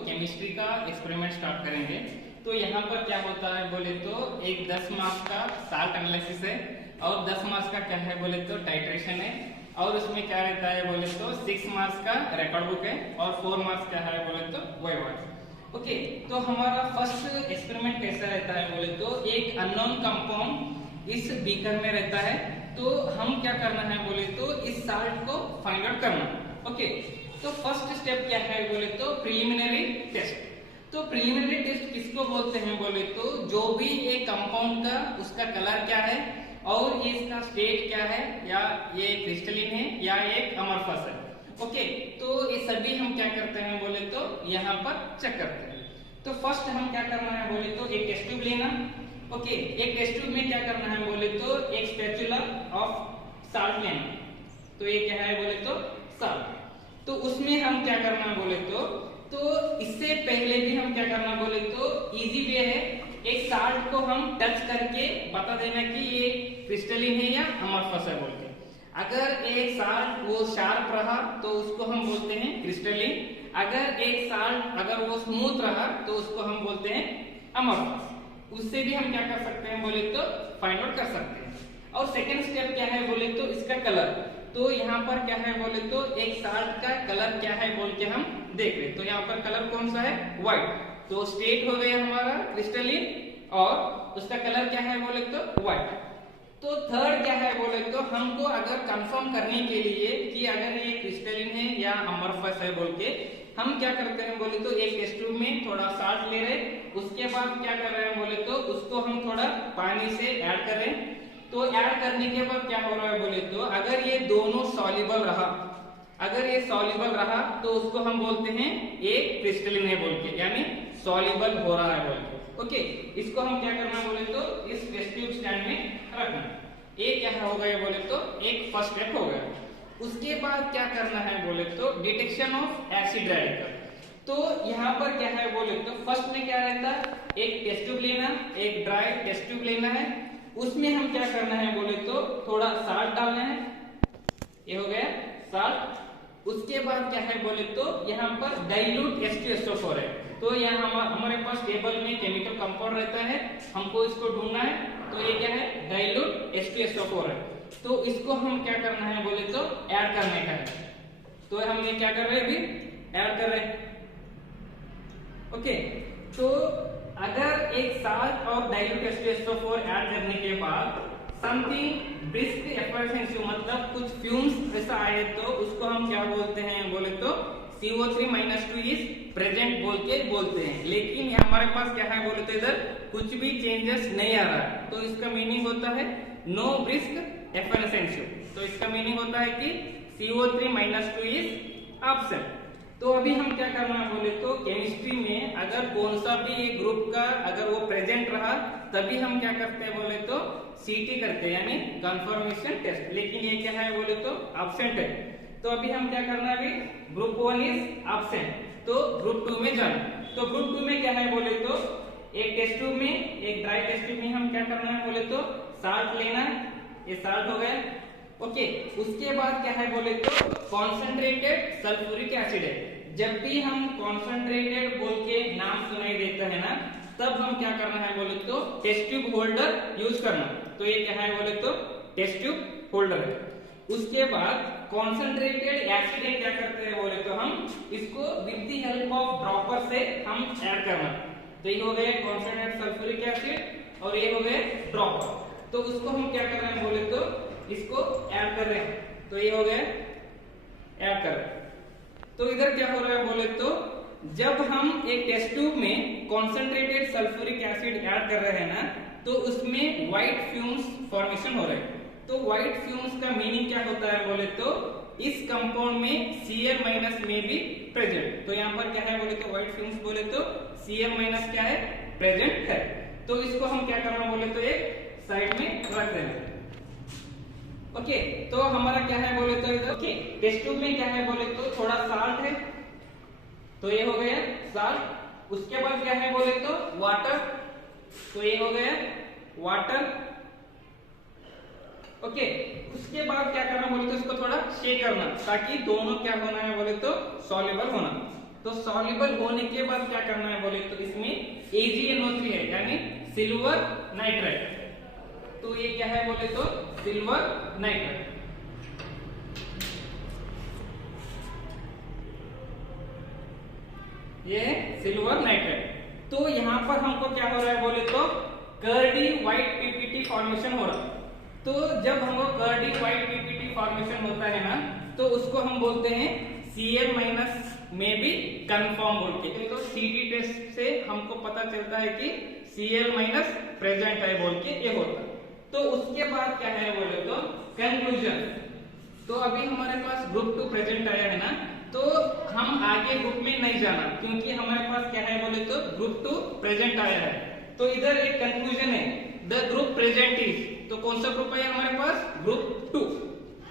Chemistry का experiment start करेंगे। तो यहाँ पर क्या होता है बोले तो एक 10 मार्क्स का साल्ट एनालिसिस है और 10 मार्क्स का क्या है बोले तो टाइट्रेशन है और उसमें क्या रहता है बोले तो 6 मार्क्स का रिकॉर्ड बुक है और 4 मार्क्स क्या है बोले तो वाइवा। ओके, तो हमारा फर्स्ट एक्सपेरिमेंट कैसा रहता है बोले तो एक अननोन कंपाउंड इस बीकर में रहता है, तो हम क्या करना है बोले तो इस साल्ट को फाइंड आउट करना। ओके, तो फर्स्ट स्टेप क्या है बोले तो प्रिलिमिनरी टेस्ट। तो प्रिलिमिनरी टेस्ट किसको बोलते हैं बोले तो जो भी एक कंपाउंड का उसका कलर क्या है और ये इसका स्टेट क्या है, या ये क्रिस्टलिन है या एक अमरफस है। ओके, तो ये सभी हम क्या करते हैं बोले तो यहाँ पर चेक करते हैं। तो फर्स्ट हम क्या करना है बोले तो एक टेस्ट ट्यूब लेना। ओके, एक टेस्ट ट्यूब में क्या करना है बोले तो एक स्पैचुला ऑफ साल्ट लेना। तो ये क्या है बोले तो साल्ट। तो उसमें हम क्या करना है बोले तो इससे पहले भी हम क्या करना बोले तो इजी वे है, एक साल्ट को हम टच करके बता देना कि ये क्रिस्टलिन है या अमरफस है बोल के। अगर एक साल्ट वो शार्प रहा तो उसको हम बोलते हैं क्रिस्टलिन, अगर एक साल्ट अगर वो स्मूथ रहा तो उसको हम बोलते हैं अमरफस। उससे भी हम क्या कर सकते हैं बोले तो फाइंड आउट कर सकते हैं। और सेकेंड स्टेप क्या है बोले तो इसका कलर। तो यहाँ पर क्या है बोले तो एक साल्ट का कलर क्या है बोल के हम देख रहे। तो यहाँ पर कलर कौन सा है, व्हाइट। तो स्टेट हो गया हमारा क्रिस्टलिन और उसका कलर क्या है बोले तो व्हाइट। तो थर्ड क्या है बोले तो हमको अगर कंफर्म करने के लिए कि अगर ये क्रिस्टलिन है या अमरफस है बोल के हम क्या करते हैं बोले तो एक टेस्ट ट्यूब में थोड़ा साल्ट ले रहे, उसके बाद क्या कर रहे हैं बोले तो उसको हम थोड़ा पानी से ऐड कर रहे हैं। तो ऐड करने के बाद क्या हो रहा है बोले तो अगर ये दोनों सॉल्युबल रहा, अगर ये सॉल्युबल रहा तो उसको हम बोलते हैं एक क्रिस्टलिन है बोल के, यानी सॉल्युबल हो रहा है बोल के। ओके, इसको हम क्या करना बोले तो इस टेस्ट ट्यूब स्टैंड में रखना। ये क्या हो गया बोले तो एक फर्स्ट स्टेप हो गया। उसके बाद क्या करना है बोले तो डिटेक्शन ऑफ एसिड रेडिकल। तो यहाँ पर क्या है बोले तो फर्स्ट में क्या रहता है, एक टेस्ट ट्यूब लेना, एक ड्राई टेस्ट ट्यूब लेना है, उसमें हम क्या करना है बोले तो थोड़ा साल्ट डालना है। ये हो गया साल्ट। उसके बाद क्या है बोले तो यहाँ पर डाइल्यूट H2SO4 है। तो यहाँ हमारे पास टेबल में केमिकल कंपाउंड रहता है, हमको इसको ढूंढना है। तो ये क्या है, डाइल्यूट H2SO4 है। तो इसको हम क्या करना है बोले तो ऐड करने का है। तो हम ये क्या कर रहे हैं, अभी ऐड कर रहे हैं। ओके, तो अगर एक साल्ट और डाइल्यूट H2SO4 ऐड करने के बाद समथिंग ब्रिस्क एफर्सेंस मतलब कुछ फ्यूम्स ऐसा आए तो उसको हम क्या बोलते हैं बोले तो CO3-2 इज प्रेजेंट बोल के बोलते हैं। लेकिन हमारे पास क्या है बोले तो इधर कुछ भी चेंजेस नहीं आ रहा है, तो इसका मीनिंग होता है नो ब्रिस्क एफर्सेंस। तो इसका मीनिंग होता है कि CO3-2 इज एब्सेंट। तो अभी हम क्या करना है बोले तो केमिस्ट्री में अगर कौन सा भी ग्रुप का अगर वो प्रेजेंट रहा तभी हम क्या करते हैं बोले तो CT करते हैं, यानी कंफर्मेशन टेस्ट। लेकिन ये क्या है बोले तो एब्सेंट है। तो अभी हम क्या करना है, अभी ग्रुप 1 इज एब्सेंट, तो ग्रुप 2 में जाना। तो ग्रुप 2 में क्या है बोले तो एक टेस्ट ट्यूब में, एक ड्राई टेस्ट ट्यूब में हम क्या करना है बोले तो साल्ट लेना है। ये साल्ट हो गया। ओके, उसके बाद क्या है बोले तो कॉन्सेंट्रेटेड सल्फ्यूरिक एसिड है। जब भी हम कॉन्सेंट्रेटेड बोल के नाम सुनाई देता है ना, तब हम क्या करना है बोले तो टेस्ट ट्यूब होल्डर यूज करना। तो ये क्या है बोले तो टेस्ट ट्यूब होल्डर है। उसके बाद कॉन्सेंट्रेटेड एसिड है, क्या करते हैं बोले तो हम इसको with the help of dropper से हम ऐड करना। तो ये हो गए कॉन्सेंट्रेटेड सल्फ्यूरिक एसिड और ये हो गए ड्रॉपर। तो उसको हम क्या कर रहे हैं बोले तो इसको ऐड कर रहे हैं। तो ये हो गया ऐड कर रहे हैं। तो इधर क्या हो रहा है बोले तो जब हम एक टेस्ट ट्यूब में कॉन्सेंट्रेटेड सल्फ्यूरिक एसिड ऐड कर रहे हैं ना, तो उसमें व्हाइट फ्यूम्स फॉर्मेशन हो रहे हैं। तो व्हाइट फ्यूम्स का मीनिंग क्या होता है बोले तो इस कंपाउंड में Cl- में भी प्रेजेंट। तो यहाँ पर क्या है बोले तो व्हाइट फ्यूम्स बोले तो Cl- क्या है, प्रेजेंट है। तो इसको हम क्या करना बोले तो एक साइड में रख देना। ओके, तो हमारा क्या है बोले तो इधर ओके टेस्ट ट्यूब में क्या है बोले तो थोड़ा साल्ट है। तो ये हो गया साल्ट। उसके बाद क्या है बोले तो वाटर। तो ये हो गया वाटर। ओके, उसके बाद क्या करना बोले तो इसको थोड़ा शेक करना ताकि दोनों क्या होना है बोले तो सॉल्युबल होना। तो सॉल्युबल होने के बाद क्या करना है बोले तो इसमें AgNO3 है, यानी सिल्वर नाइट्रेट। तो ये क्या है बोले तो सिल्वर नाइट्रेट। ये है सिल्वर नाइट्रेट। तो यहाँ पर हमको क्या हो रहा है बोले तो कर्डी व्हाइट पीपीटी फॉर्मेशन हो रहा है। तो जब हमको कर्डी व्हाइट पीपीटी फॉर्मेशन होता है ना, तो उसको हम बोलते हैं Cl माइनस में भी कन्फर्म बोल के। तो सीटी टेस्ट से हमको पता चलता है कि Cl माइनस प्रेजेंट है बोल के ये होता है। तो उसके बाद क्या है बोले तो कंक्लूजन। तो अभी हमारे पास ग्रुप 2 प्रेजेंट आया है ना, तो हम आगे ग्रुप में नहीं जाना, क्योंकि हमारे पास क्या है बोले तो ग्रुप 2 प्रेजेंट आया है। तो इधर एक कंक्लूजन है, द ग्रुप प्रेजेंट इज, तो कौन सा ग्रुप है हमारे पास ग्रुप 2।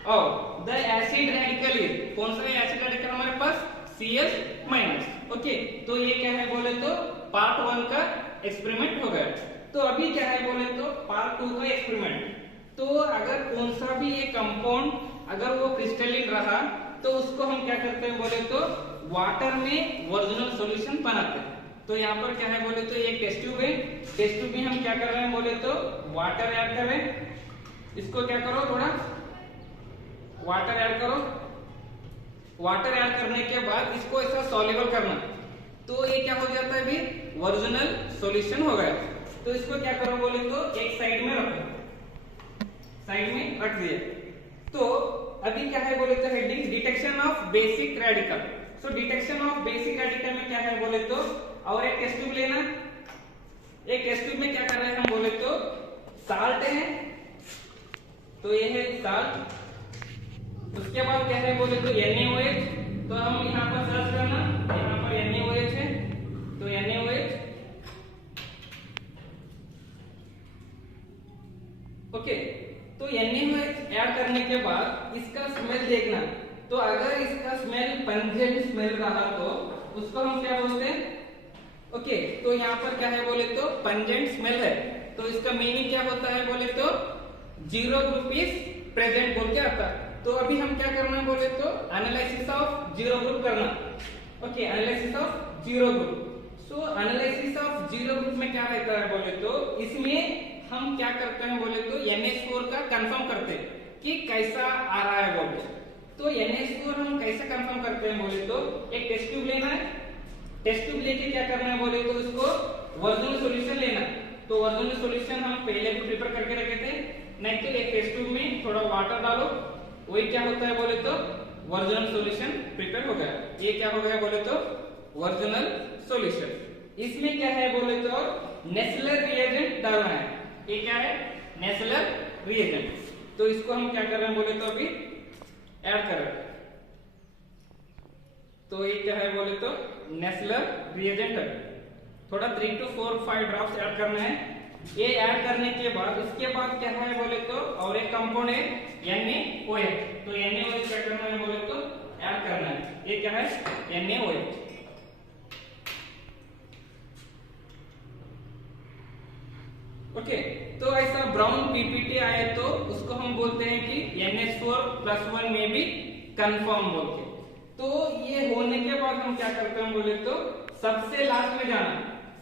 और द एसिड रेडिकल इज, कौन सा एसिड रेडिकल हमारे पास Cs माइनस। ओके, तो ये क्या है बोले तो पार्ट 1 का एक्सपेरिमेंट हो गया। तो अभी क्या है बोले तो पार्ट 2 का एक्सपेरिमेंट। तो अगर कौन सा भी ये कंपाउंड अगर वो क्रिस्टलिन रहा, तो उसको हम क्या करते हैं बोले तो वाटर में ओरिजिनल सॉल्यूशन बनाते हैं। तो यहाँ पर क्या है बोले तो एक टेस्ट ट्यूब है, टेस्ट ट्यूब में हम क्या कर रहे हैं बोले तो वाटर ऐड कर रहे हैं। इसको क्या करो, थोड़ा वाटर ऐड करो। वाटर ऐड करने के बाद इसको ऐसा सॉल्युबल करना, तो ये क्या हो जाता है अभी ओरिजिनल सॉल्यूशन हो गया। तो इसको क्या करो बोले तो एक साइड में रखो, साइड में रख दिए। तो अभी क्या है बोले तो heading detection of basic radical. So detection of basic radical में क्या है बोले तो और एक टेस्ट ट्यूब लेना। एक टेस्ट ट्यूब में क्या कर रहे हैं हम बोले तो साल्ट है, तो ये है साल्ट। उसके बाद क्या है बोले तो NaOH, तो हम यहाँ पर सर्च करना, यहाँ पर NaOH है, तो NaOH। ओके, तो NaOH ऐड करने के बाद इसका स्मेल देखना। तो अगर इसका स्मेल पंजेंट स्मेल रहा तो उसको हम क्या बोलते हैं। ओके, तो यहाँ पर क्या है बोले तो पंजेंट स्मेल है, तो इसका मीनिंग क्या होता है बोले तो जीरो ग्रुप इज प्रेजेंट बोल के आता है। तो अभी हम क्या करना है बोले तो एनालिसिस ऑफ जीरो ग्रुप करना। Okay, analysis of zero group. So analysis of zero group में क्या रहता है बोले तो इसमें हम क्या करते हैं बोले तो NH4 का कंफर्म करते हैं कि कैसा आ रहा है बोल के। तो NH4 हम कैसे कंफर्म करते हैं बोले तो एक टेस्ट ट्यूब लेना है, टेस्ट ट्यूब लेके क्या करना है बोले तो इसको ओरिजिनल सॉल्यूशन लेना। तो ओरिजिनल सॉल्यूशन हम पहले भी प्रिपेयर करके रखे थे, नहीं तो एक टेस्ट ट्यूब में थोड़ा वाटर डालो, वही क्या होता है बोले तो ओरिजिनल सॉल्यूशन प्रिपेयर हो गया। ये क्या हो गया बोले तो ओरिजिनल सॉल्यूशन। इसमें क्या है बोले तो नेस्लर रिएजेंट डालना है। ये क्या है नेस्लर रिएजेंट। तो इसको हम क्या कर रहे हैं बोले तो अभी ऐड कर रहे हैं। तो ये क्या है बोले तो नेस्लर रिएजेंट है, थोड़ा 3 to 4 5 ड्रॉप्स ऐड करना है। ये ऐड करने के बाद उसके बाद क्या है बोले तो और एक कंपाउंड है NaOH। तो NaOH क्या करना है बोले तो ऐड करना है। ये क्या है NaOH। ओके, तो ऐसा ब्राउन पीपीटी आए तो उसको हम बोलते हैं कि NH4+1 में भी कंफर्म बोल के। तो ये होने के बाद हम क्या करते हैं बोले तो सबसे लास्ट में जाना।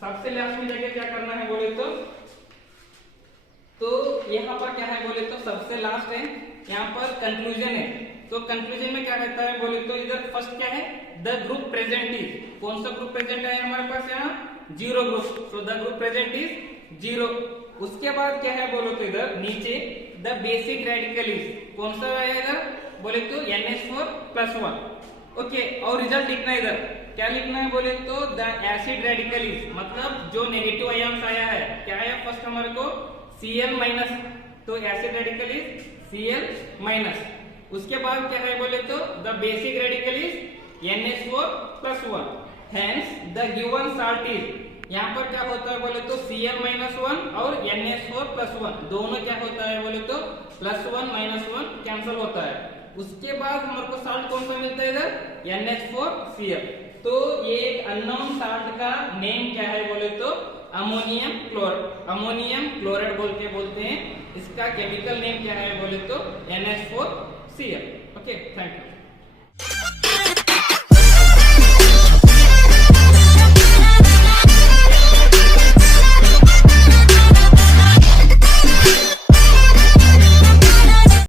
सबसे लास्ट में जाके क्या करना है बोले तो यहाँ पर क्या है बोले तो सबसे लास्ट है, यहाँ पर कंक्लूजन है। तो कंक्लूजन में क्या रहता है बोले तो इधर फर्स्ट क्या है द ग्रुप प्रेजेंट इज, कौन सा ग्रुप प्रेजेंट है हमारे पास यहाँ जीरो ग्रुप। तो the group present is zero. उसके बाद क्या है बोलो तो इधर नीचे द बेसिक रेडिकल इज, कौन सा है इधर बोले तो NH4+1। ओके, और रिजल्ट लिखना है इधर, क्या लिखना है बोले तो द एसिड रेडिकल इज, मतलब जो नेगेटिव आयन्स आया है क्या आया फर्स्ट हमारे को Cl-, तो एसिड रेडिकल इज Cl-। उसके बाद क्या है बोले तो the basic radical is NH4+1। Hence the given salt is, यहाँ पर क्या होता है बोले तो Cl-1 और NH4+1 दोनों क्या होता है बोले तो +1 -1 कैंसिल होता है। उसके बाद हमारे को साल्ट कौन सा मिलता है इधर NH4Cl। तो ये एक अननोन साल्ट का नेम क्या है बोले तो अमोनियम क्लोराइड बोल के बोलते हैं। इसका केमिकल नेम क्या है बोले तो NH4Cl। Okay, thank you.